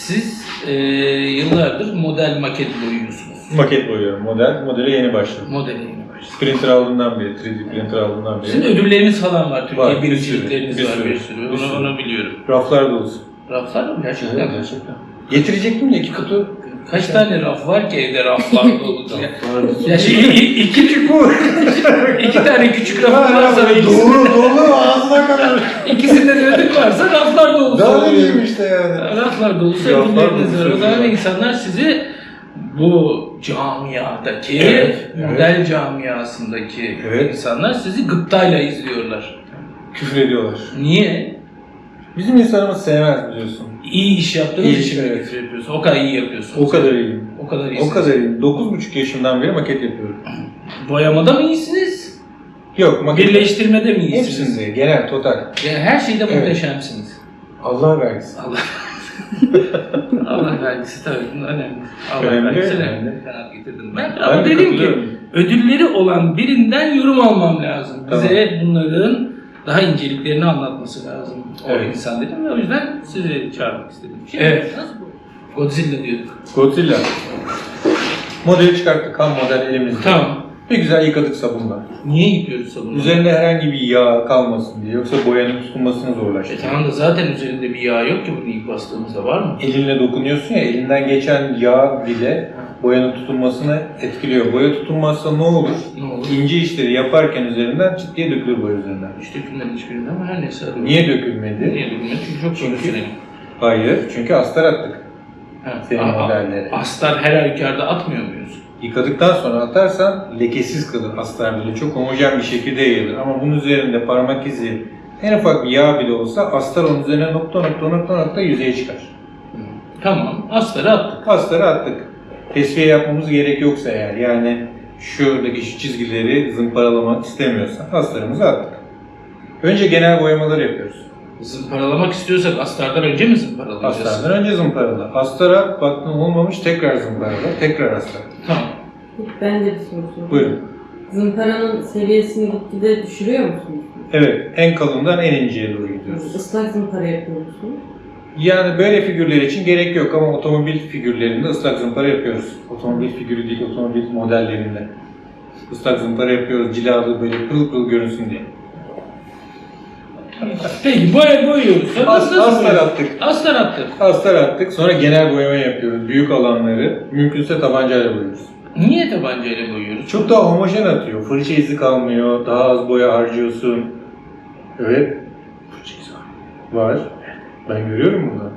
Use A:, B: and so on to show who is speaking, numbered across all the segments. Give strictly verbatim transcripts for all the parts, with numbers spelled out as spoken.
A: Siz e, yıllardır model maket boyuyorsunuz.
B: Maket boyuyorum. Model. Modele yeni başladım.
A: Modele yeni başladınız.
B: Printer aldığımdan beri, üç D printer aldığından beri.
A: Sizin ödülleriniz falan var. Türkiye
B: Var, bir
A: birincilikleriniz
B: sürü, bir
A: var
B: sürü,
A: bir sürü.
B: bir
A: Onu,
B: sürü.
A: onu biliyorum.
B: Raflar dolusu.
A: Raflar mı? Gerçekten mi?
B: Gerçekten. Getirecektim de iki kutu.
A: Kaç tane raf var ki evde raflar dolu ya?
B: Raflar
A: Ya şimdi i- iki,
B: bu.
A: iki tane küçük rafım varsa ve ikisinde,
B: Dolu dolu ağzına kadar.
A: ikisinde de ödül varsa raflar dolusu
B: Daha ne
A: oluyor.
B: diyeyim işte yani.
A: Raflar dolusu
B: Raflar
A: ödülleriniz var.
B: dolusu
A: O zaman
B: ödüller.
A: insanlar sizi bu camiadaki,
B: Evet,
A: model camiasındaki
B: Evet.
A: insanlar sizi gıptayla izliyorlar.
B: Küfür ediyorlar.
A: Niye?
B: Bizim insanımız sevmez biliyorsun.
A: İyi iş yaptığınız
B: İyi,
A: için mi
B: evet.
A: küfür yapıyorsun? O kadar iyi yapıyorsunuz.
B: O kadar iyiyim.
A: O kadar iyisiniz.
B: O kadar iyiyim. dokuz buçuk yaşımdan beri maket yapıyorum.
A: Boyamada mı iyisiniz?
B: Yok maket.
A: Birleştirmede mi iyisiniz?
B: Hepsinde genel total.
A: Yani her şeyde
B: Evet.
A: muhteşemsiniz.
B: Allah vergisi.
A: Allah Allah vergisi tabii önemli. Allah
B: Önemli,
A: vergisi
B: önemli.
A: önemli. Kanat getirdim ben.
B: Ben
A: Ama
B: de
A: dedim ki
B: katılıyorum.
A: ödülleri olan birinden yorum almam lazım.
B: Tamam.
A: Bize bunların daha inceliklerini anlatması lazım o
B: Evet.
A: insan dedim ve o yüzden sizi çağırmak istedim. Şimdi
B: Evet.
A: nasıl bu? Godzilla diyorduk.
B: Godzilla. Modeli çıkarttık. Kan model elimizde.
A: Tamam.
B: Bir güzel yıkadık sabunla.
A: Niye yıkıyoruz sabunu?
B: Üzerinde herhangi bir yağ kalmasın diye. Yoksa boyanın tutulmasını
A: E
B: zorlaştırıyor.
A: tamam da zaten üzerinde bir yağ yok ki bunu ilk bastığımızda var mı?
B: Elinle dokunuyorsun ya, elinden geçen yağ bile boyanın tutulmasını etkiliyor. Boya tutulmazsa ne olur?
A: Ne olur?
B: İnce işleri yaparken üzerinden çıt diye dökülür boya üzerinden.
A: Hiç dökülmedi hiçbirinden ama her neyse. hadi.
B: Niye dökülmedi?
A: Niye dökülmedi? Çünkü çok
B: Çünkü-
A: profesyonel.
B: Hayır, çünkü astar attık.
A: Ha,
B: Senin
A: a- a-
B: modelleri.
A: Astar her halükarda atmıyor muyuz?
B: Yıkadıktan sonra atarsan lekesiz kalır astar bile. Çok homojen bir şekilde yayılır. Ama bunun üzerinde parmak izi, en ufak bir yağ bile olsa astar onun üzerine nokta nokta nokta nokta yüzeye çıkar.
A: Tamam, astarı attık.
B: Astarı attık. Tesviye yapmamız gerek yoksa eğer, yani şuradaki şu çizgileri zımparalamak istemiyorsan astarımızı attık. Önce genel boyamaları yapıyoruz.
A: Zımparalamak istiyorsak astardan önce mi zımparalayacağız?
B: Astardan önce zımparala. Astara baktın olmamış, tekrar zımparala, tekrar astar.
A: Tamam.
C: Ben de bir soru sorayım.
B: Buyurun.
C: Zımparanın seviyesini gitgide düşürüyor musunuz?
B: Evet, en kalından en inceye doğru gidiyoruz.
C: Islak zımpara yapıyor musunuz?
B: Yani böyle figürler için gerek yok ama otomobil figürlerinde ıslak zımpara yapıyoruz. Otomobil figürü değil, otomobil modellerinde. Islak zımpara yapıyoruz, cilalı böyle pırıl pırıl görünsün diye.
A: Peki, boya boyuyoruz. Sonra
B: As-
A: nasıl
B: astar
A: boyuyoruz?
B: attık.
A: Astar attık.
B: Astar attık, sonra genel boyama yapıyoruz. Büyük alanları mümkünse tabancayla boyuyoruz.
A: Niye tabancayla boyuyoruz?
B: Çok daha homojen atıyor. Fırça izi kalmıyor, daha az boya harcıyorsun. Evet. Fırça izi var. Var. Ben görüyorum bunu.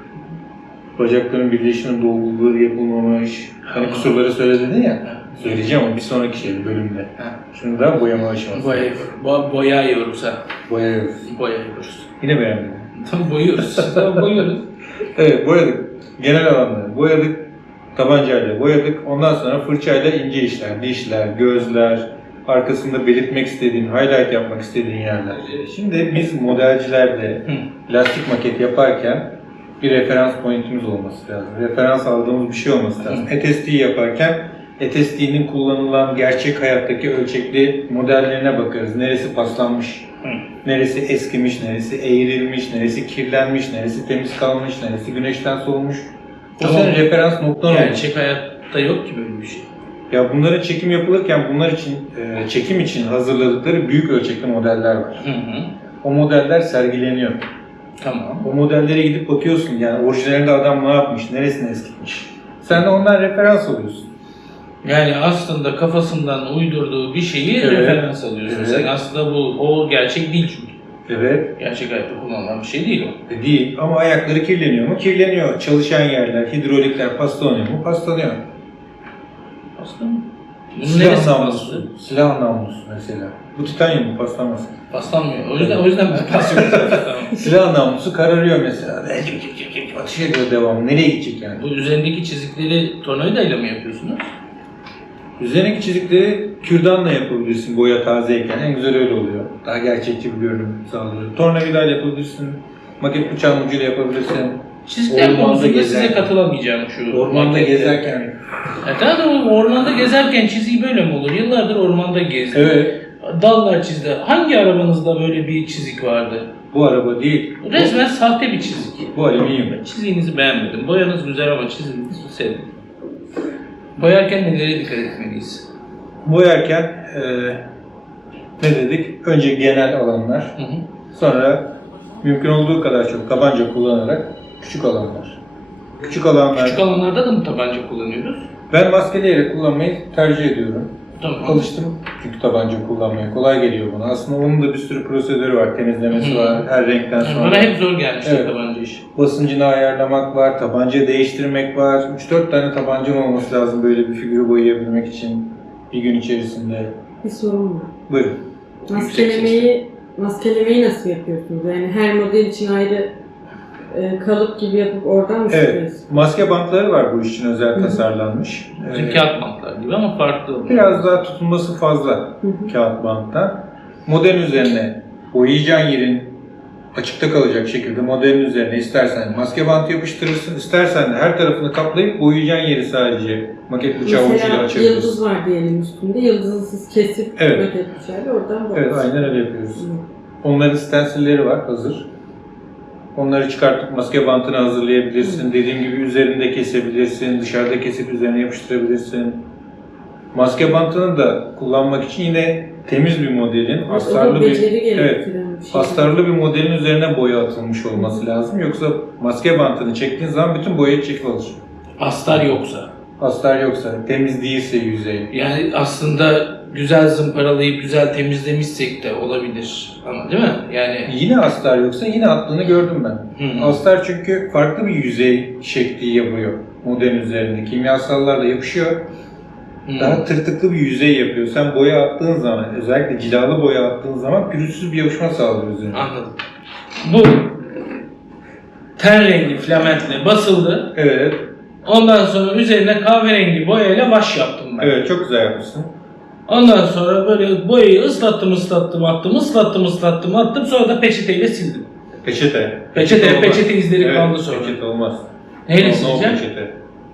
B: Bacakların birleşiminin dolguları yapılmamış. Hani kusurları söyledin ya. Söyleyeceğim ama bir sonraki şey bölümde.
A: Ha.
B: Şunu da boyama aşaması.
A: Boya, bo boyuyoruz ha.
B: Boyuyoruz.
A: Boyuyoruz.
B: Yine beğendim.
A: Tamam boyuyoruz. Tamam boyuyoruz.
B: Evet, boyadık. Genel alanları boyadık. Tabancayla boyadık. Ondan sonra fırçayla ince işler, dişler, gözler, arkasında belirtmek istediğin, highlight yapmak istediğin yerler. Şimdi biz modelcilerde
A: Hı.
B: lastik maket yaparken bir referans pointimiz olması lazım. Referans aldığımız bir şey olması lazım.
A: Hı.
B: E T S T yaparken E T S T'nin kullanılan gerçek hayattaki ölçekli modellerine bakarız. Neresi paslanmış,
A: Hı.
B: neresi eskimiş, neresi eğrilmiş, neresi kirlenmiş, neresi temiz kalmış, neresi güneşten soğumuş. O
A: Tamam.
B: senin referans noktan olur.
A: Gerçek hayatta yok ki böyle bir şey.
B: Ya bunların çekim yapılırken bunlar için e, çekim için hazırladıkları büyük ölçekli modeller var.
A: Hı hı.
B: O modeller sergileniyor.
A: Tamam.
B: O modellere gidip bakıyorsun yani orijinalinde adam ne yapmış, neresini eskitmiş. Sen de ondan referans alıyorsun.
A: Yani aslında kafasından uydurduğu bir şeyi
B: Evet.
A: referans alıyorsun.
B: Evet.
A: Sen aslında bu o gerçek değil çünkü.
B: Evet.
A: Gerçek hayatta kullanılan bir şey değil o.
B: E, Değil ama ayakları kirleniyor mu? Kirleniyor. Çalışan yerler, hidrolikler paslanıyor mu? Paslanıyor.
A: Aslında mı? Bunun
B: Silah
A: neresi paslı?
B: namlusu. Silah namlusu mesela. Bu titanyum mu? Paslanmaz.
A: Paslanmıyor. O yüzden o yüzden ben paslıyorum. Tamam.
B: Silah namlusu kararıyor mesela. Ateş ediyor devamlı. Nereye gidecek yani?
A: Bu üzerindeki çizikleri tornavidayla mı yapıyorsunuz?
B: Üzerindeki çizikleri kürdanla yapabilirsin boya tazeyken. En güzel öyle oluyor. Daha gerçekçi bir görünüm sağlıyor. Tornavidayla yapabilirsin. Maket bıçağın ucuyla yapabilirsin.
A: Çizikler
B: Ormanda
A: konusunda
B: gezerken.
A: size katılamayacağım şu.
B: Ormanda
A: makette.
B: gezerken.
A: E daha da o ormanda gezerken çiziği böyle mi olur? Yıllardır ormanda gezdim.
B: Evet.
A: Dallar çizdi. Hangi arabanızda böyle bir çizik vardı?
B: Bu araba değil.
A: Resmen sahte bir çizik.
B: Bu alüminyum.
A: Çiziğinizi beğenmedim. Boyanız güzel ama çiziminizi sevmedim. Boyarken nelere dikkat etmeliyiz?
B: Boyarken e, ne dedik? Önce genel alanlar.
A: Hı hı.
B: Sonra mümkün olduğu kadar çok tabanca kullanarak küçük alanlar. Küçük alanlar.
A: Küçük alanlarda da mı tabanca kullanıyoruz?
B: Ben maskeleyerek kullanmayı tercih ediyorum.
A: Tamam.
B: Alıştım çünkü tabanca kullanmaya. Kolay geliyor bana. Aslında onun da bir sürü prosedürü var. Temizlemesi
A: Hı.
B: var. Her renkten
A: Yani
B: sonra.
A: bana hep zor gelmişti
B: Evet.
A: tabanca işi.
B: Basıncını ayarlamak var. Tabanca değiştirmek var. üç dört tane tabancan olması lazım böyle bir figürü boyayabilmek için. Bir gün içerisinde.
C: Bir sorun var.
B: Buyurun.
C: Maskelemeyi, maskelemeyi nasıl yapıyorsunuz? Yani her model için ayrı e, kalıp gibi yapıp oradan mı
B: Evet.
C: çıkıyorsunuz?
B: Maske bantları var bu iş için özel
C: Hı hı.
B: tasarlanmış.
A: Bizim
B: Ee,
A: kağıt bantlar gibi ama farklı.
B: Biraz daha tutulması fazla
C: Hı hı.
B: kağıt banttan. Model üzerine boyayacağın yerin açıkta kalacak şekilde modelin üzerine istersen maske bantı yapıştırırsın, istersen de her tarafını kaplayıp boyayacağın yeri sadece maket bıçağı ucuyla
C: Mesela
B: açabilirsin.
C: yıldız var diyelim üstünde. Yıldızı siz kesip
B: Evet.
C: maket bıçağıyla oradan
B: Evet,
C: boyarsınız.
B: aynen öyle yapıyoruz.
C: Hı.
B: Onların stensilleri var hazır. Onları çıkartıp maske bantını hazırlayabilirsin.
C: Hı.
B: Dediğim gibi üzerinde kesebilirsin, dışarıda kesip üzerine yapıştırabilirsin. Maske bantını da kullanmak için yine temiz bir modelin,
C: O da
B: astarlı bir,
C: beceri
B: evet,
C: gerektiren bir şey.
B: astarlı bir modelin üzerine boya atılmış olması lazım. Yoksa maske bantını çektiğin zaman bütün boya çekip alır.
A: Astar yoksa.
B: Astar yoksa, temiz değilse yüzey.
A: Yani aslında güzel zımparalayıp güzel temizlemişsek de olabilir. Ama değil mi? Yani
B: Yine astar yoksa yine attığını gördüm ben.
A: Hı.
B: Astar çünkü farklı bir yüzey şekli yapıyor modelin üzerinde. Kimyasallarla yapışıyor.
A: Hı.
B: Daha tırtıklı bir yüzey yapıyor. Sen boya attığın zaman, özellikle cilalı boya attığın zaman pürüzsüz bir yapışma sağlıyor üzerine.
A: Anladım. Bu ten rengi filamentle basıldı.
B: Evet,
A: Ondan sonra üzerine kahverengi boyayla vaş yaptım ben.
B: evet çok güzel yapmışsın.
A: Ondan sonra böyle boyayı ıslattım, ıslattım, attım, ıslattım, ıslattım, attım. Sonra da peçeteyle sildim.
B: Peçete.
A: Peçete,
B: olmaz.
A: peçete izleri
B: Evet,
A: kaldı sonra.
B: Peçete olmaz.
A: Neyle
B: No- no
A: sileceğim?
B: peçete.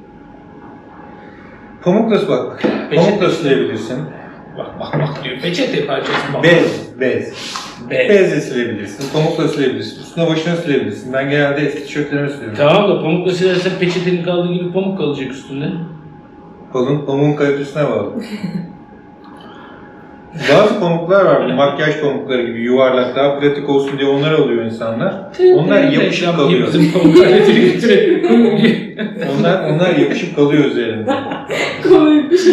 B: Pamukla bak.
A: Peçete.
B: Pamukla silebilirsin.
A: Bak bak bak diyor. Peçete parçası bak.
B: Bez, bez.
A: Bez.
B: Bezle silebilirsin, pamukla silebilirsin, üstüne başına silebilirsin. Ben genelde eski tişörtlerimi siliyorum.
A: Tamam da pamukla silersen peçetenin kaldığı gibi pamuk kalacak üstünde.
B: Kolun pamuğun kalitesine bağlı. Bazı pamuklar var, bu makyaj pamukları gibi yuvarlak, daha pratik olsun diye onları alıyor insanlar. Onlar yapışıp kalıyor.
A: Bizim pamuk aletini getirelim.
B: Onlar, onlar yapışıp kalıyor üzerinde.
C: Komik bir şey.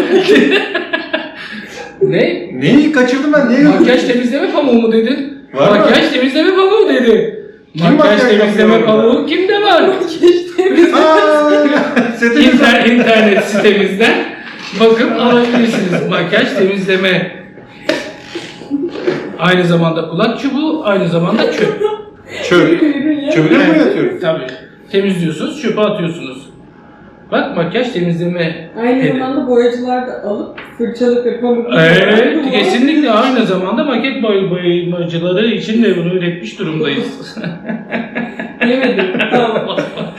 A: Ne?
B: Neyi kaçırdım ben? Niye
A: Makyaj temizleme pamuğu mu dedin?
B: Var mı?
A: Makyaj temizleme pamuğu dedi.
B: Kim
A: Makyaj
B: makyaj
A: temizleme
B: yapıyor orada?
A: pamuğu kimde var?
B: Aaa! Setimiz
A: İnter, internet sitemizden bakıp alabilirsiniz. Makyaj temizleme. Aynı zamanda kulak çubuğu, aynı zamanda çöp.
B: çöp. Çöpü de mi yatıyoruz?
A: Tabii. Temizliyorsunuz, çöpe atıyorsunuz. Bak makyaj temizleme.
C: Aynı
A: dedi.
C: zamanda boyacılar da alıp fırçalık ve pamuk.
A: Evet, kesinlikle aynı zamanda maket boy boyamacıları için de bunu üretmiş durumdayız.
C: Yemedim. Tamam.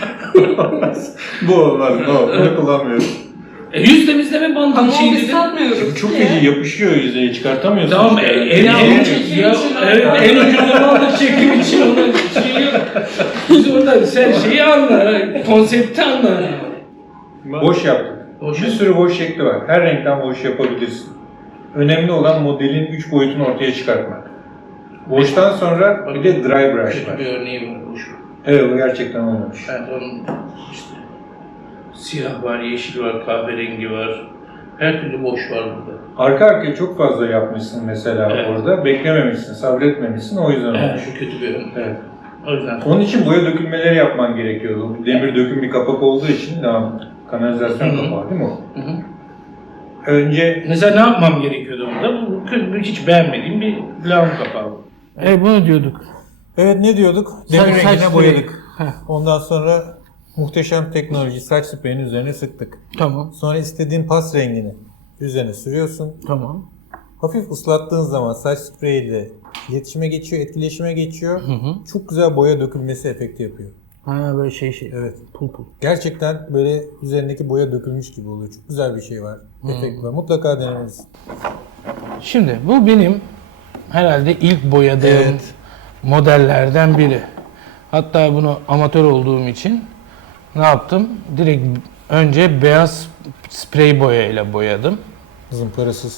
B: Bu olmaz, no, bunu kullanmıyorum.
A: E, yüz temizleme bandı
C: Ama
A: şey
C: biz
A: dedi.
C: satmıyoruz.
B: Bu çok
C: Ya.
B: feci yapışıyor yüzeye, çıkartamıyorsun.
A: Tamam,
B: işte.
A: en, en,
C: Ya,
A: en,
C: çekim
A: ya,
C: için
A: evet,
C: var.
A: en ucuz zamanda çekim için ona şey yok. Biz orada sen şeyi anla, konsepti anla.
B: Boş yaptık.
A: Boş
B: bir
A: yap-
B: sürü boş şekli var. Her renkten boş yapabilirsin. Önemli olan modelin üç boyutunu ortaya çıkartmak. Boştan sonra bir de dry brush
A: Kötü
B: var.
A: bir örneği var boş.
B: Evet, bu gerçekten olmamış.
A: Evet, onun işte siyah var, yeşil var, kahverengi var. Her türlü boş var burada.
B: Arka arkaya çok fazla yapmışsın mesela
A: Evet.
B: orada. Beklememişsin, sabretmemişsin. O yüzden
A: Evet,
B: olmuş.
A: şu kötü bir örnek.
B: Evet.
A: O yüzden.
B: Onun için boya dökülmeleri yapman gerekiyordu. Demir döküm bir kapak olduğu için devam. Kanalizasyon
A: Hı hı.
B: kapağı değil mi o?
A: Hı hı.
B: Önce
A: Mesela ne yapmam gerekiyordu burada? Bu, bu hiç beğenmediğim bir lağım kapağı. Evet, bunu diyorduk.
B: evet ne diyorduk?
A: Saç-
B: Demir
A: saç
B: rengine
A: spreyi.
B: boyadık.
A: Heh.
B: Ondan sonra muhteşem teknoloji saç spreyinin üzerine sıktık.
A: Tamam,
B: Sonra istediğin pas rengini üzerine sürüyorsun.
A: tamam.
B: Hafif ıslattığın zaman saç spreyiyle iletişime geçiyor, etkileşime geçiyor.
A: Hı hı.
B: Çok güzel boya dökülmesi efekti yapıyor.
A: Ha böyle şey şey.
B: Evet.
A: Pul pul.
B: Gerçekten böyle üzerindeki boya dökülmüş gibi oluyor. Çok güzel bir şey var. Efekt var. Mutlaka denemelisin.
A: Şimdi bu benim herhalde ilk boyadığım
B: Evet.
A: modellerden biri. Hatta bunu amatör olduğum için ne yaptım? Direkt önce beyaz sprey boyayla boyadım.
B: Zımparasız.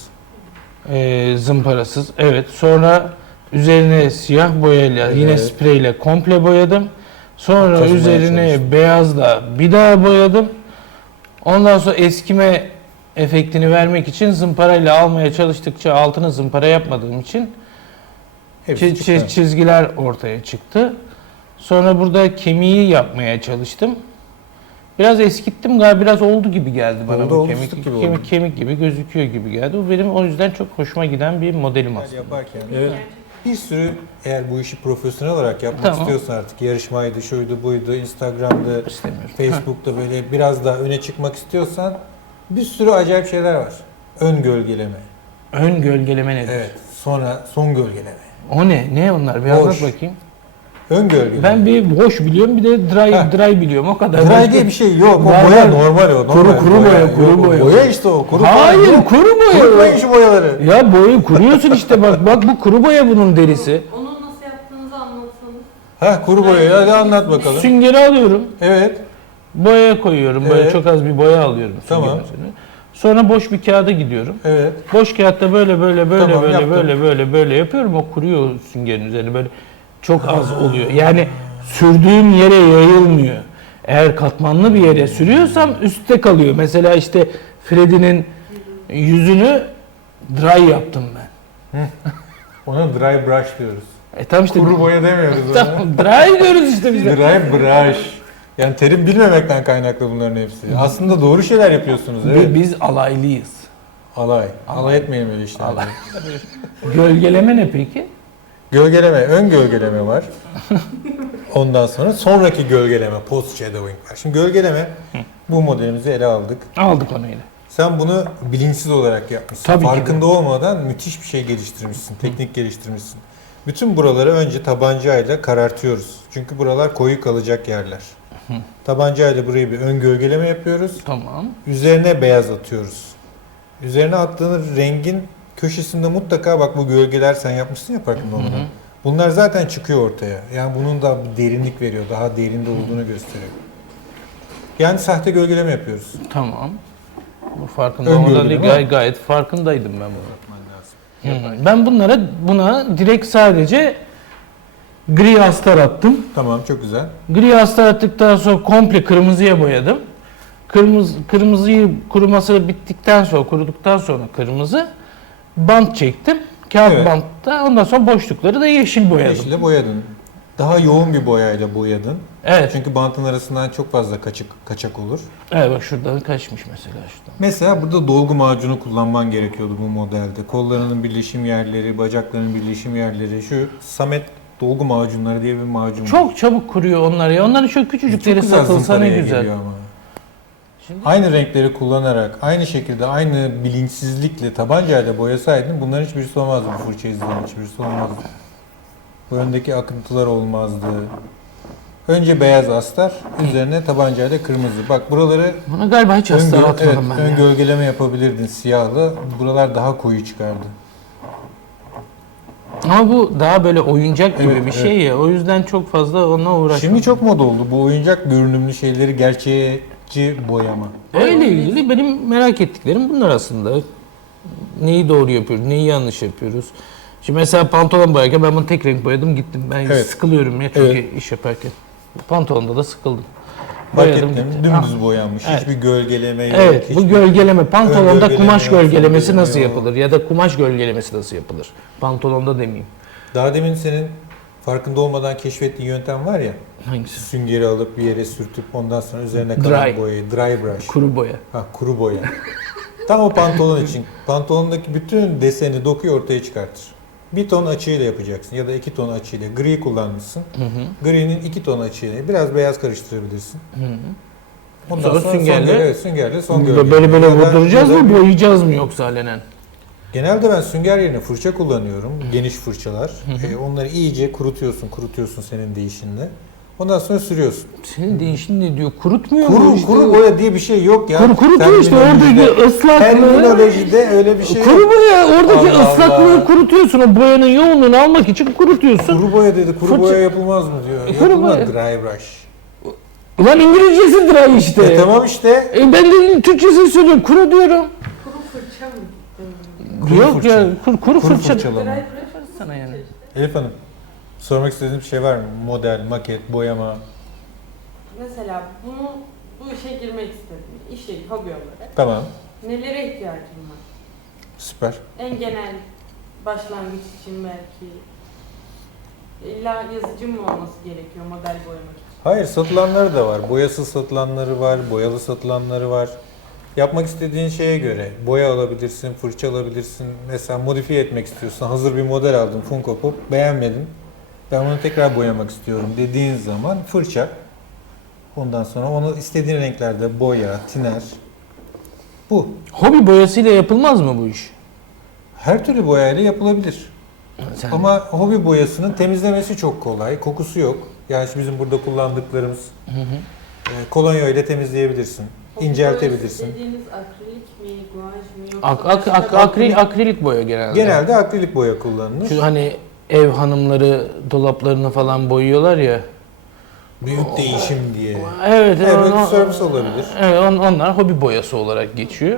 A: Ee, zımparasız. Evet. Sonra üzerine siyah boyayla
B: Evet.
A: yine spreyle komple boyadım. Sonra
B: Kazımaya
A: üzerine
B: çalıştım.
A: beyazla bir daha boyadım. Ondan sonra eskime efektini vermek için zımparayla almaya çalıştıkça altını zımpara yapmadığım için
B: Hepsi
A: çiz-
B: çıktı.
A: çiz- çizgiler ortaya çıktı. Sonra burada kemiği yapmaya çalıştım. Biraz eskittim galiba, biraz oldu gibi geldi bana
B: Oldu,
A: bu
B: oldu,
A: kemik.
B: fıstık gibi
A: kemik
B: oldu.
A: kemik gibi gözüküyor gibi geldi. Bu benim o yüzden çok hoşuma giden bir modelim aslında.
B: Yaparken evet. Bir sürü eğer bu işi profesyonel olarak yapmak
A: Tamam.
B: istiyorsan artık yarışmaydı, şuydu, buydu, Instagram'da,
A: İstemiyorum.
B: Facebook'ta böyle biraz daha öne çıkmak istiyorsan bir sürü acayip şeyler var. Ön gölgeleme.
A: Ön gölgeleme nedir?
B: Evet. Sonra son gölgeleme.
A: O ne? Ne onlar? Bir
B: Boş.
A: anlat bakayım.
B: Ön gölgeleme.
A: Ben bir hoş biliyorum, bir de dry
B: Ha.
A: dry biliyorum. O kadar.
B: Dry
A: Başka-
B: diye bir şey yok. O
A: Var,
B: boya
A: var.
B: normal o.
A: Kuru-
B: normal
A: kuru boya, kuru
B: Yok, o
A: boya.
B: Boya işte o. Kuru
A: Hayır,
B: boya.
A: kuru boya.
B: Kurutmayın şu boyaları.
A: Ya boyu kuruyorsun işte bak. Bak bu kuru boya bunun derisi.
C: Onu nasıl yaptığınızı anlatsanız.
B: Ha kuru boya. Hadi anlat bakalım.
A: Süngeri alıyorum.
B: Evet.
A: Boyaya koyuyorum. Böyle
B: Evet.
A: çok az bir boya alıyorum.
B: Tamam.
A: süngerin üzerine. Sonra boş bir kağıda gidiyorum.
B: Evet.
A: Boş kağıtta böyle böyle böyle
B: Tamam,
A: böyle
B: yaptım.
A: böyle böyle böyle yapıyorum. O kuruyor süngerin üzerine, böyle çok az oluyor. Yani sürdüğüm yere yayılmıyor. Eğer katmanlı bir yere sürüyorsam üstte kalıyor. Mesela işte Freddy'nin yüzünü dry yaptım ben.
B: Ona dry brush diyoruz.
A: E tam işte
B: Kuru boya demiyoruz ona.
A: Tamam, dry diyoruz işte biz de.
B: Dry brush. Yani terim bilmemekten kaynaklı bunların hepsi. Aslında doğru şeyler yapıyorsunuz. Evet.
A: Bi- Biz alaylıyız.
B: Alay. Alay etmeyelim öyle işlerle.
A: Alay. Gölgeleme ne peki?
B: Gölgeleme, ön gölgeleme var. Ondan sonra sonraki gölgeleme, post shadowing var. Şimdi gölgeleme, bu modelimizi ele aldık.
A: Aldık onu yine.
B: Sen bunu bilinçsiz olarak yapmışsın.
A: Tabii ki de.
B: Farkında olmadan müthiş bir şey geliştirmişsin, teknik geliştirmişsin. Bütün buraları önce tabancayla karartıyoruz. Çünkü buralar koyu kalacak yerler. Tabancayla burayı bir ön gölgeleme yapıyoruz.
A: Tamam.
B: Üzerine beyaz atıyoruz. Üzerine attığın rengin köşesinde mutlaka bak bu gölgeler sen yapmışsın ya farkında olmadan. Bunlar zaten çıkıyor ortaya. Yani bunun da bir derinlik veriyor. Daha derinde olduğunu gösteriyor. Yani sahte gölgeleme yapıyoruz.
A: Tamam. Bu farkında
B: Ön
A: olmadan değil,
B: gölgeleme
A: gay- gayet farkındaydım ben bunu. Hı. Ben bunlara buna direkt sadece gri astar attım.
B: Tamam çok güzel.
A: Gri astar attıktan sonra komple kırmızıya boyadım. Kırmızı kırmızıyı kuruması bittikten sonra, kuruduktan sonra kırmızı bant çektim. Kağıt
B: Evet.
A: bantta. Ondan sonra boşlukları da yeşil boyadım.
B: Yeşille boyadın. Daha yoğun bir boyayla boyadın.
A: Evet.
B: Çünkü bantın arasından çok fazla kaçık, kaçak olur.
A: Evet bak şuradan kaçmış mesela şuradan.
B: Mesela burada dolgu macunu kullanman gerekiyordu bu modelde. Kollarının birleşim yerleri, bacaklarının birleşim yerleri. Şu Samet dolgu macunları diye bir macun var.
A: Çok çabuk kuruyor onlar ya. Onların şu
B: Çok
A: küçücükleri
B: güzel
A: satılsa ne
B: zımparaya
A: güzel.
B: geliyor ama.
A: Şimdi-
B: Aynı renkleri kullanarak, aynı şekilde, aynı bilinçsizlikle tabancayla boyasaydın bunların hiçbirisi olmazdı. Bu fırça izlerinin hiçbirisi olmazdı. Bu öndeki akıntılar olmazdı. Önce beyaz astar, üzerine tabancayla kırmızı. Bak buraları
A: Buna galiba hiç
B: ön,
A: astar
B: gö-
A: atmadım
B: evet,
A: ben
B: ön
A: ya.
B: gölgeleme yapabilirdin siyahla. Buralar daha koyu çıkardı.
A: Ama bu daha böyle oyuncak gibi
B: Evet,
A: bir şey ya. O yüzden çok fazla onunla uğraşmadım.
B: Şimdi çok moda oldu bu oyuncak görünümlü şeyleri gerçekçi boyama.
A: Öyle ilgili benim merak ettiklerim bunlar aslında. Neyi doğru yapıyoruz, neyi yanlış yapıyoruz. Şimdi mesela pantolon boyarken ben bunu tek renk boyadım gittim. Ben
B: Evet.
A: sıkılıyorum ya çünkü
B: Evet.
A: iş yaparken. Pantolonda da sıkıldım.
B: Fark
A: Boyadım
B: ettim,
A: gitti.
B: dümdüz
A: Ah.
B: boyanmış.
A: Evet.
B: Hiçbir gölgeleme yok.
A: Evet, bu
B: hiçbir-
A: gölgeleme. Pantolonda
B: gölgeleme
A: kumaş
B: yok,
A: gölgelemesi
B: gölgeleme
A: nasıl
B: yok.
A: yapılır? Ya da kumaş gölgelemesi nasıl yapılır? Pantolonda demeyeyim.
B: Daha demin senin farkında olmadan keşfettiğin yöntem var ya.
A: Hangisi?
B: Süngeri alıp bir yere sürtüp ondan sonra üzerine kalan
A: Dry.
B: boyayı, dry brush.
A: Kuru boya.
B: Ha, kuru boya. Tam o pantolon için. Pantolondaki bütün deseni, dokuyu ortaya çıkartır. Bir ton açıyla yapacaksın ya da iki ton açıyla. Gri kullanmışsın.
A: Hı hı.
B: Gri'nin iki ton açıyla. Biraz beyaz karıştırabilirsin.
A: Hı hı.
B: Ondan
A: Sonra
B: sonra,
A: süngerle-
B: son gölge, evet, süngerle son gölge.
A: Böyle böyle
B: Ya da-
A: vurduracağız
B: ya da-
A: mı, boyayacağız mı yoksa alenen?
B: Genelde ben sünger yerine fırça kullanıyorum. Geniş fırçalar. Ee, onları iyice kurutuyorsun, kurutuyorsun senin deyişinle.
D: Ondan sonra sürüyorsun.
A: Senin değişin ne diyor? Kurutmuyor mu
D: Kuru,
A: işte?
D: kuru boya diye bir şey yok ya.
A: Kuru kurutuyor işte
D: Terminolojide-
A: oradaki ıslaklığı.
D: Terminolojide öyle bir şey
A: Kuru
D: yok.
A: boya oradaki
D: Allah
A: ıslaklığı
D: Allah.
A: kurutuyorsun. O boyanın yoğunluğunu almak için kurutuyorsun.
D: Kuru boya dedi. Kuru
A: Fırça-
D: boya yapılmaz mı diyor.
A: Kuru
D: Yapılmaz
A: boya.
D: dry brush.
A: Ulan İngilizcesi dry işte.
D: E tamam işte.
A: E ben de Türkçesini söylüyorum. Kuru diyorum.
C: Kuru fırça mı?
D: Kuru
A: Yok
D: fırça.
A: ya kuru, kuru,
D: Kuru
A: fırça.
D: fırçalama.
C: Dry
A: Sana yani.
D: Elif Hanım, sormak istediğiniz bir şey var mı? Model, maket, boyama.
C: Mesela bunu bu işe girmek istedim. İş değil, hobi olarak.
D: Tamam,
C: Nelere ihtiyacım var?
D: süper.
C: En genel başlangıç için belki illa yazıcı mı olması gerekiyor model boyamak için?
D: Hayır, satılanları da var. Boyasız satılanları var, boyalı satılanları var. Yapmak istediğin şeye göre boya alabilirsin, fırça alabilirsin. Mesela modifiye etmek istiyorsun. Hazır bir model aldın Funko Pop, beğenmedim. Ben bunu tekrar boyamak istiyorum dediğin zaman fırça. Ondan sonra onu istediğin renklerde boya, tiner. Bu.
A: Hobi boyasıyla yapılmaz mı bu iş?
D: Her türlü boyayla yapılabilir.
A: Sen-
D: Ama hobi boyasının temizlemesi çok kolay. Kokusu yok. Yani işte bizim burada kullandıklarımız
A: Hı hı.
D: e, kolonya ile temizleyebilirsin.
C: Hobi
D: İnceltebilirsin.
C: boyası dediğiniz akrilik mi, guaj mı yoksa
A: Ak, ak,
C: başka
A: ak,
C: bir-
A: akrilik, akrilik boya genelde.
D: Genelde akrilik boya kullanılır.
A: Şu hani ev hanımları dolaplarını falan boyuyorlar ya.
D: Büyük değişim diye.
A: Evet,
D: Evet,
A: on-
D: service olabilir.
A: Evet, on- onlar hobi boyası olarak geçiyor.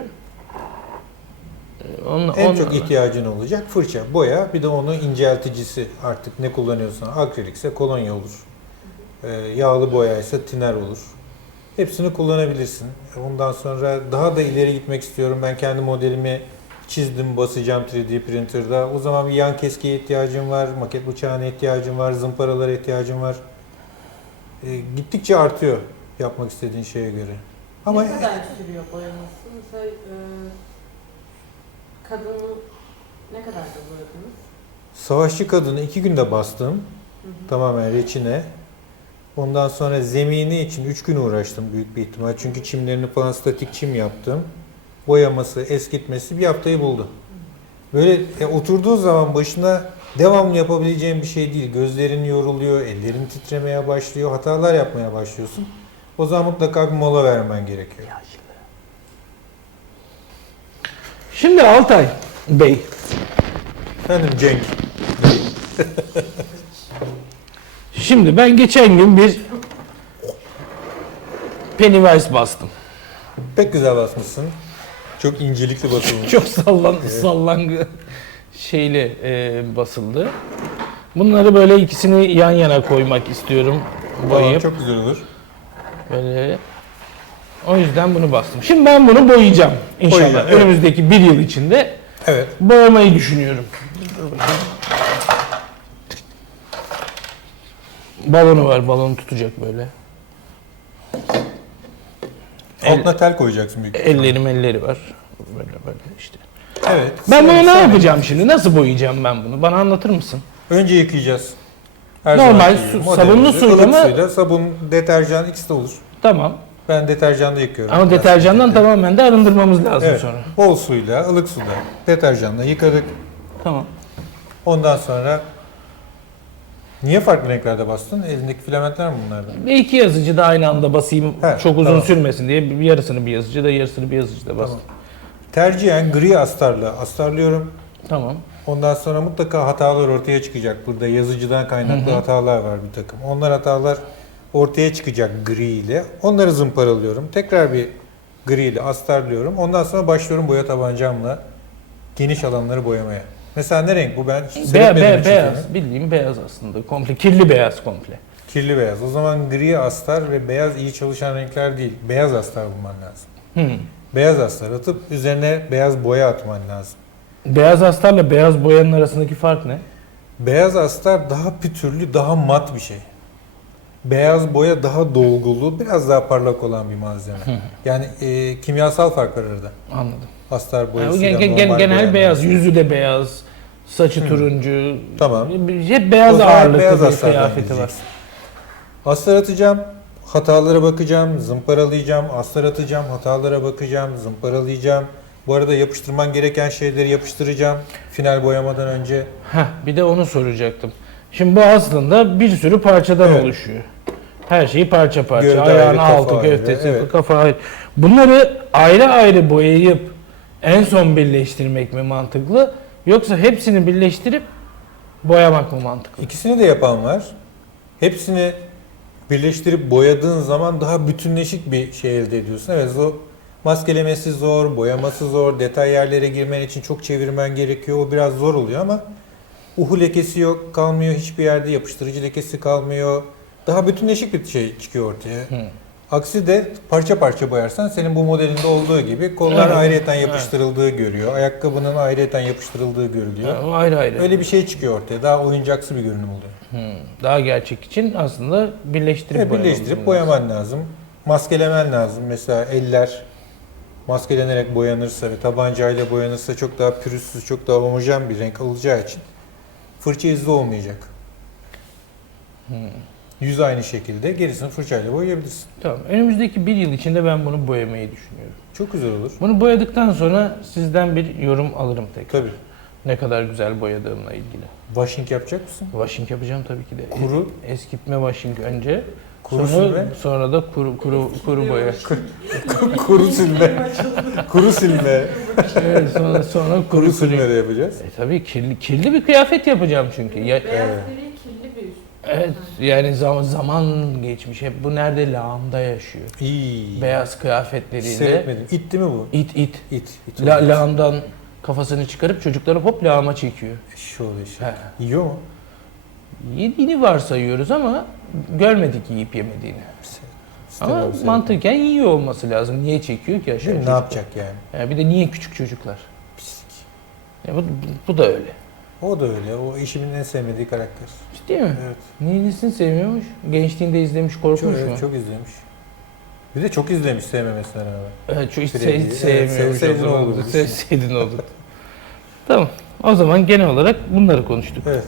A: On,
D: En
A: on-
D: çok ihtiyacın olacak fırça, boya, bir de onun incelticisi, artık ne kullanıyorsan, akrilikse kolonya olur. Ee, yağlı boyaysa tiner olur. Hepsini kullanabilirsin. Ondan sonra daha da ileri gitmek istiyorum. Ben kendi modelimi çizdim, basacağım üç D printer'da. O zaman bir yan keskiye ihtiyacım var, maket bıçağına ihtiyacım var, zımparalara ihtiyacım var. Ee, gittikçe artıyor yapmak istediğin şeye göre. Ama
C: ne kadar sürüyor boyaması? Mesela e, kadını ne kadar da boyadınız?
D: Savaşçı kadını iki günde bastım.
C: Hı hı.
D: Tamamen reçine. Ondan sonra zemini için üç gün uğraştım büyük bir ihtimal. Çünkü çimlerini falan statik çim yaptım. Boyaması, eskitmesi bir haftayı buldu. Böyle e, oturduğu zaman başına devamlı yapabileceğin bir şey değil. Gözlerin yoruluyor, ellerin titremeye başlıyor, hatalar yapmaya başlıyorsun. O zaman mutlaka bir mola vermen gerekiyor.
A: Şimdi Altay Bey,
D: Efendim Cenk.
A: şimdi ben geçen gün bir Pennywise bastım.
D: Pek güzel basmışsın. Çok incelikli basılmış.
A: Çok sallan, sallangı şeyle e, basıldı. Bunları böyle ikisini yan yana koymak istiyorum.
D: Tamam,
A: Boyayıp
D: çok güzel olur.
A: böyle. O yüzden bunu bastım. Şimdi ben bunu boyayacağım inşallah.
D: Boyayacağım, evet.
A: Önümüzdeki bir yıl içinde
D: Evet.
A: boyamayı düşünüyorum. Balonu var, balonu tutacak böyle. El-
D: Altına tel koyacaksın büyük ihtimalle.
A: Ellerim elleri var. Böyle böyle işte.
D: Evet.
A: Ben bunu
D: Sen-
A: ne
D: sen-
A: yapacağım şimdi? Nasıl boyayacağım ben bunu? Bana anlatır mısın?
D: Önce yıkayacağız. Her
A: Normal
D: zamanki
A: su-
D: gibi modelimizi,
A: sabunlu suyla
D: ılık
A: mı?
D: Suyla, sabun, deterjan ikisi de olur.
A: Tamam.
D: Ben deterjanda yıkıyorum.
A: Ama
D: Biraz
A: deterjandan
D: şiddetli.
A: tamamen de arındırmamız lazım
D: Evet.
A: sonra.
D: Bol suyla, ılık suda, deterjanla yıkadık.
A: Tamam.
D: Ondan sonra niye farklı renklerde bastın? Elindeki filamentler mi bunlardan?
A: Bir iki yazıcı da aynı anda basayım
D: He,
A: çok uzun
D: tamam.
A: sürmesin diye bir yarısını bir yazıcıda yarısını bir yazıcıda bastım.
D: Tercihen gri astarla astarlıyorum.
A: Tamam.
D: Ondan sonra mutlaka hatalar ortaya çıkacak. Burada yazıcıdan kaynaklı
A: Hı hı.
D: hatalar var bir takım. Onlar hatalar ortaya çıkacak gri ile. Onları zımparalıyorum. Tekrar bir gri ile astarlıyorum. Ondan sonra başlıyorum boya tabancamla geniş alanları boyamaya. Mesela ne renk bu? Ben hiç
A: Be
D: seyretmedim
A: be
D: hiç
A: beyaz.
D: üzerine.
A: Bildiğim beyaz aslında. Komple. Kirli beyaz komple.
D: Kirli beyaz. O zaman gri astar ve beyaz iyi çalışan renkler değil. Beyaz astar bulman lazım.
A: Hmm.
D: Beyaz astar atıp üzerine beyaz boya atman lazım.
A: Beyaz astarla beyaz boyanın arasındaki fark ne?
D: Beyaz astar daha pütürlü, daha mat bir şey. Beyaz boya daha dolgulu, biraz daha parlak olan bir malzeme. Yani e, kimyasal fark var arada.
A: Anladım.
D: Astar
A: Yani
D: boyasıyla
A: gen- gen-
D: normal
A: genel
D: boyanın
A: beyaz,
D: arasında.
A: yüzü de beyaz, saçı turuncu.
D: Tamam.
A: Hep beyaz
D: O zaman
A: ağırlıklı
D: beyaz
A: bir
D: astardan
A: kıyafeti var.
D: gideceksin. Astar atacağım, hatalara bakacağım, zımparalayacağım, astar atacağım, hatalara bakacağım, zımparalayacağım. Bu arada yapıştırman gereken şeyleri yapıştıracağım final boyamadan önce.
A: Heh, bir de onu soracaktım. Şimdi bu aslında bir sürü parçadan
D: Evet.
A: oluşuyor. Her şeyi parça parça.
D: Gövde
A: Ayağın
D: ayrı, kafa
A: altı,
D: ayrı,
A: köftesi,
D: evet.
A: kafa ayrı. Bunları ayrı ayrı boyayıp en son birleştirmek mi mantıklı? Yoksa hepsini birleştirip boyamak mı mantıklı?
D: İkisini de yapan var. Hepsini birleştirip boyadığın zaman daha bütünleşik bir şey elde ediyorsun. Evet, o maskelemesi zor, boyaması zor, detay yerlere girmen için çok çevirmen gerekiyor. O biraz zor oluyor ama uhu lekesi yok, kalmıyor hiçbir yerde, yapıştırıcı lekesi kalmıyor. Daha bütünleşik bir şey çıkıyor ortaya.
A: Hı.
D: Aksi de parça parça boyarsan senin bu modelinde olduğu gibi kollar
A: Evet.
D: ayrıyeten yapıştırıldığı görüyor. Ayakkabının ayrıyeten yapıştırıldığı görülüyor.
A: Ha, o ayrı ayrı.
D: Öyle bir şey çıkıyor ortaya. Daha oyuncaksı bir görünüm oluyor.
A: Hı. Daha gerçek için aslında birleştirip
D: Evet,
A: boyamamız
D: birleştirip
A: lazım.
D: boyaman lazım. Maskelemen lazım. Mesela eller maskelenerek boyanırsa ve tabancayla boyanırsa çok daha pürüzsüz, çok daha homojen bir renk alacağı için fırça izi olmayacak.
A: Hmm.
D: Yüz aynı şekilde, gerisini fırçayla boyayabilirsin.
A: Tamam. Önümüzdeki bir yıl içinde ben bunu boyamayı düşünüyorum.
D: Çok güzel olur.
A: Bunu boyadıktan sonra sizden bir yorum alırım tekrar.
D: Tabii.
A: Ne kadar güzel boyadığımla ilgili.
D: Washing yapacak mısın?
A: Washing yapacağım tabii ki de.
D: Kuru?
A: Eskitme washing önce.
D: Kuru
A: sonra,
D: silme?
A: sonra da kuru kuru kuru boya.
D: Kuru silme. Kuru silme.
A: Evet, sonra sonra kuru
D: Kuru
A: kuru.
D: silme de yapacağız.
A: E tabii kirli kirli bir kıyafet yapacağım çünkü. Ya,
C: Beyaz
D: Evet.
C: deri kirli bir üst.
A: evet yani zaman zaman geçmiş. Hep bu nerede lağımda yaşıyor.
D: İyi.
A: Beyaz kıyafetleriyle.
D: Seyretmedim. İt değil mi bu?
A: İt it.
D: İt. İt.
A: La, lağımdan kafasını çıkarıp çocukları hop lağıma çekiyor.
D: Şu oluyor işte.
A: He.
D: Yiyor mu?
A: Yediğini varsayıyoruz ama görmedik yiyip yemediğini. Ama
D: İstemiyorum seni.
A: mantıken yiyor olması lazım. Niye çekiyor ki aşağı
D: Değil mi? Ne
A: çocuklar?
D: yapacak yani?
A: Ya bir de niye küçük çocuklar?
D: Pislik.
A: Ya bu, bu da öyle.
D: O da öyle. O eşimin en sevmediği karakter.
A: Ciddi mi?
D: Evet.
A: Neylisini sevmiyormuş? Gençliğinde izlemiş, korkmuş
D: Çok,
A: mu?
D: evet, çok izlemiş. Bir de çok izlemiş sevmemesine rağmen.
A: Evet, çok hiç,
D: Freddy'yi.
A: hiç sevmiyormuş.
D: Evet, sevseydin
A: o zaman.
D: olurdu.
A: Sevseydin olurdu. Tamam. O zaman genel olarak bunları konuştuk.
D: Evet.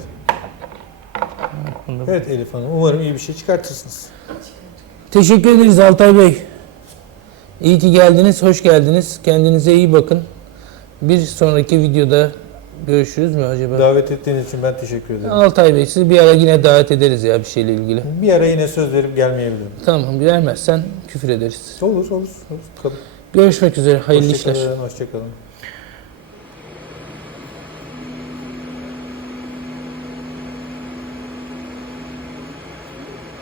A: Bunları-
D: Evet Elif Hanım. Umarım iyi bir şey çıkartırsınız.
A: Teşekkür ederiz Altay Bey. İyi ki geldiniz, hoş geldiniz. Kendinize iyi bakın. Bir sonraki videoda görüşürüz mü acaba?
D: Davet ettiğiniz için ben teşekkür ederim.
A: Altay Bey, sizi bir ara yine davet ederiz ya bir şeyle ilgili.
D: Bir ara yine söz verip gelmeyebilirim.
A: Tamam, vermezsen küfür ederiz.
D: Olur, olur. olur. Tabii.
A: Görüşmek üzere, hayırlı işler.
D: Hoşçakalın, hoşçakalın.